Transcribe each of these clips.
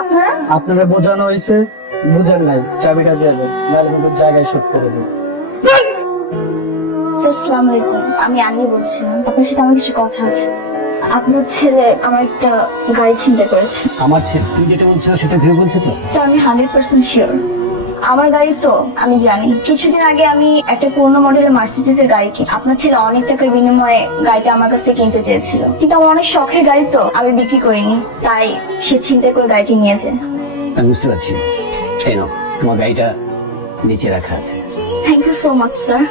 আপনারা আপনারা বোঝানো হয়েছে, বুঝেন নাই, চাবিটা দিয়ে দেন, নাহলে কিন্তু জায়গায় শোধ করে দেবো। স্যার আসসালামু আলাইকুম, আমি আনি বলছিলাম, আপনার সাথে আমার কিছু কথা আছে। আপনার ছেলে আমার একটা গাড়ি ছিনতাই করেছে। আমার তুই যেটা বলছো সেটা ভেবে বলছো তো? স্যার আমি 100% শিওর আমার গাড়ি তো আমি জানি। কিছুদিন আগে আমি একটা পুরোনো মডেলের মার্সিডিজের গাড়ি কিনি। আপনার ছেলে অনেক টাকার বিনিময়ে গাড়িটা আমার কাছ থেকে কিনতে চেয়েছিল, কিন্তু আমার অনেক শখের গাড়ি তো আমি বিক্রি করিনি, তাই সে ছিনতাই করে গাড়িটি নিয়ে যায়। আমি বুঝতে পারছি। এই নাও, তোমার গাড়িটা নিচে রাখা আছে। Thank you so much sir.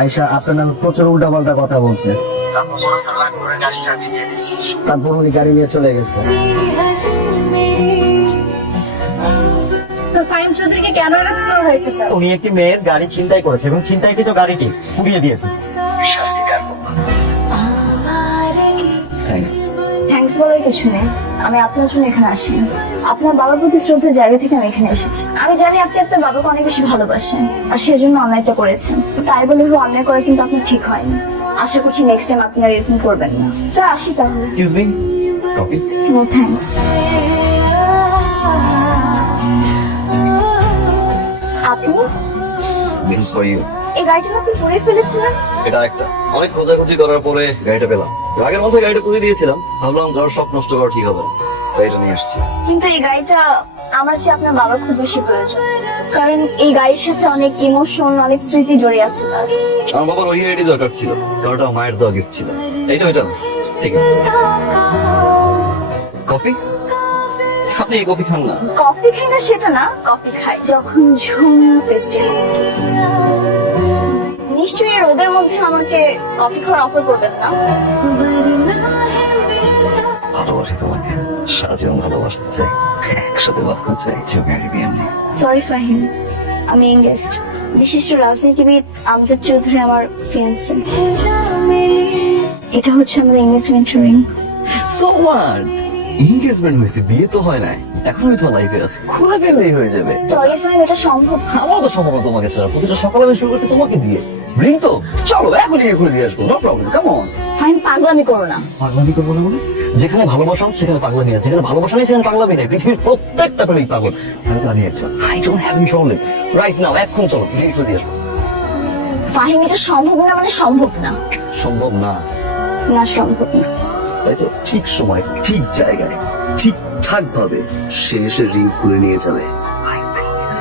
Ayesha আপনার নামে প্রচুর উল্টাপাল্টা কথা বলছে, তারপর উনি গাড়ি নিয়ে চলে গেছে। ফাহিম চৌধুরীকে কেন এরকম করা হয়েছে স্যার? উনি একটি মেয়ের গাড়ি ছিনতাই করেছে এবং ছিনতাইকৃত গাড়িটি পুড়িয়ে দিয়েছে। শাস্তি কার করবো? থ্যাঙ্কস। থ্যাঙ্কস বলার কিছু নেই, আমি আপনার জন্য এখানে আসি। আপনার বাবার প্রতি শ্রদ্ধার জায়গা থেকে আমি এখানে এসেছি। আমি জানি আপনি আপনার বাবাকে অনেক বেশি ভালোবাসেন, আর সেজন্য অন্যায়টা করেছেন। তাই বলে অন্যায় করা কিন্তু আপনার ঠিক হয়নি। আশা করছি নেক্সট টাইম আপনি আর এরকম করবেন না। স্যার আসি তাহলে। Excuse me, coffee? No thanks. আপনি দিস ইজ ফর ইউ। এই গাড়িটা আপনি পুড়িয়ে ফেলেছিলেন? এটা একটা অনেক খোঁজাখুঁজি করার পরে গাড়িটা পেলাম। রাগের মধ্যে গাড়িটা পুড়িয়ে দিয়েছিলাম, ভাবলাম কারোর শখ নষ্ট করা ঠিক হবে না, তাই এটা নিয়ে আসছি। কিন্তু এই গাড়িটা আমার চেয়ে আপনার বাবার খুব বেশি প্রয়োজন, কারণ এই গাড়ির সাথে অনেক ইমোশন, অনেক স্মৃতি জড়িয়ে আছে তার। আমার বাবার ওই গাড়িটি দরকার ছিল, কারণ ওটা মায়ের দেওয়া গিফট ছিল। এইটা ওইটা না। ঠিক আছে, কফি? আপনি এই কফি খান না? কফি খাই না সেটা না, কফি খাই যখন ঝুম ফেস্টিভ্যাল। নিশ্চয়ই এই রোদের মধ্যে আমাকে কফি খাওয়ার অফার করবেন না? ভালোবাসি তোমাকে, সারা জীবন ভালোবাসতে চাই, একসাথে বাঁচতে চাই। সরি ফাহিম, আমি এঙ্গেজড। বিশিষ্ট রাজনীতিবিদ আমজাদ চৌধুরী আমার ফিয়ান্সে। এটা হচ্ছে আমাদের engagement ring. So what? Engagement হয়েছে, বিয়ে তো হয় নাই। এখন আমি তোমার লাইফে আছি, খোলা ফেললেই হয়ে যাবে। সরি ফাহিম, এটা সম্ভব না। আমার তো সম্ভব না তোমাকে ছাড়া। প্রতিটা সকালে আমি শুরু করছি তোমাকে দিয়ে। রিং তো চলো এখনই বিয়ে করে দিয়ে আসবো, no problem, come on. Fahim পাগলামি করো না। পাগলামি করবো না মানে? যেখানে ভালোবাসা আছে সেখানে পাগলামি আছে, যেখানে ভালোবাসা নেই সেখানে পাগলামি নেই। পৃথিবীর প্রত্যেকটা প্রেমিক পাগল। আমি তো একজন। I don't have any problem right now. এখন চলো বিয়ে করে দিয়ে আসবো। ফাহিম এটা সম্ভব না মানে সম্ভব না। সম্ভব না? না সম্ভব না। তাই তো, ঠিক সময় ঠিক জায়গায় ঠিকঠাক ভাবে সে এসে রিং করে নিয়ে যাবে। I promise.